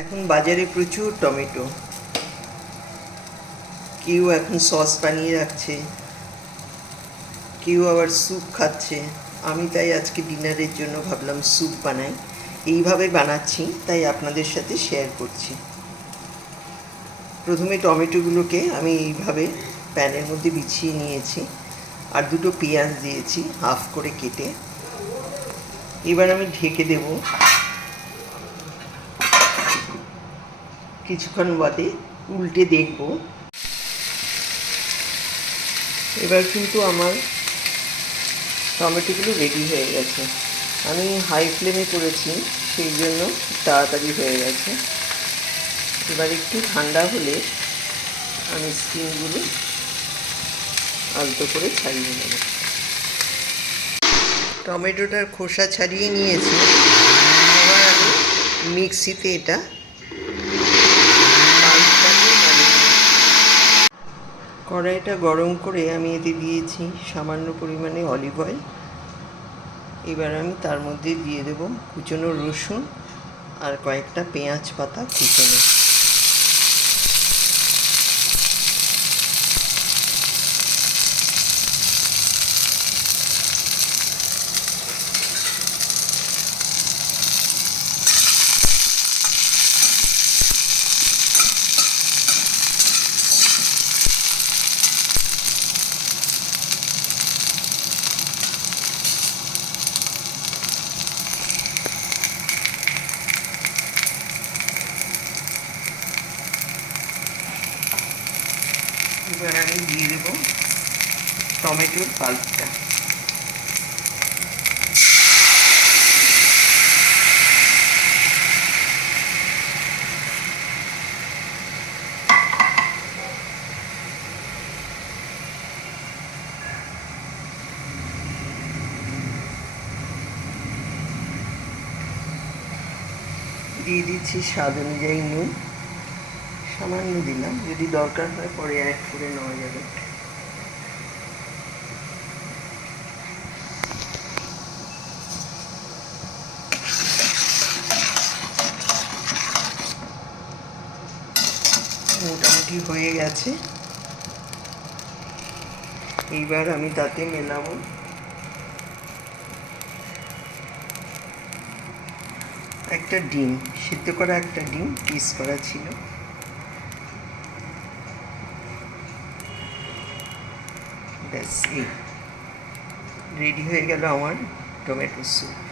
এখন বাজারে প্রচুর টমেটো, কেউ এখন সস বানিয়ে রাখছে, কেউ আবার স্যুপ খাচ্ছে। আমি তাই আজকে ডিনারের জন্য ভাবলাম স্যুপ বানাই। এইভাবে বানাচ্ছি, তাই আপনাদের সাথে শেয়ার করছি। প্রথমে টমেটোগুলোকে আমি এইভাবে প্যানের মধ্যে বিছিয়ে নিয়েছি, আর দুটো পেঁয়াজ দিয়েছি হাফ করে কেটে। এবার আমি ঢেকে দেব, কিছুক্ষণ বাদে উল্টে দেখব। এবার কিন্তু আমার টমেটোগুলো রেডি হয়ে গেছে। আমি হাই ফ্লেমে করেছি, সেই জন্য তাড়াতাড়ি হয়ে গেছে। এবার একটু ঠান্ডা হলে আমি স্কিনগুলো আলতো করে ছাড়িয়ে নেব। টমেটোটার খোসা ছাড়িয়ে নিয়েছি। এবার আমি মিক্সিতে এটা কড়াইটা গরম করে আমি এতে দিয়েছি সামান্য পরিমাণে অলিভ অয়েল। এবার আমি তার মধ্যে দিয়ে দেব কুচনো রসুন আর কয়েকটা পেঁয়াজ পাতা কুচনো। এবার আমি দিয়ে দেব টমেটোর পাল্পটা। দিয়ে দিচ্ছি স্বাদ অনুযায়ী নুন, সামান্য দিলাম, যদি দরকার হয় পরে অ্যাড করে নেওয়া যাবে। মোটামুটি হয়ে গেছে। এইবার আমি তাতে মেলাবো একটা ডিম, সিদ্ধ করা একটা ডিম পিস করা ছিল। ব্যাস, এই রেডি হয়ে গেল আমার টমেটো স্যুপ।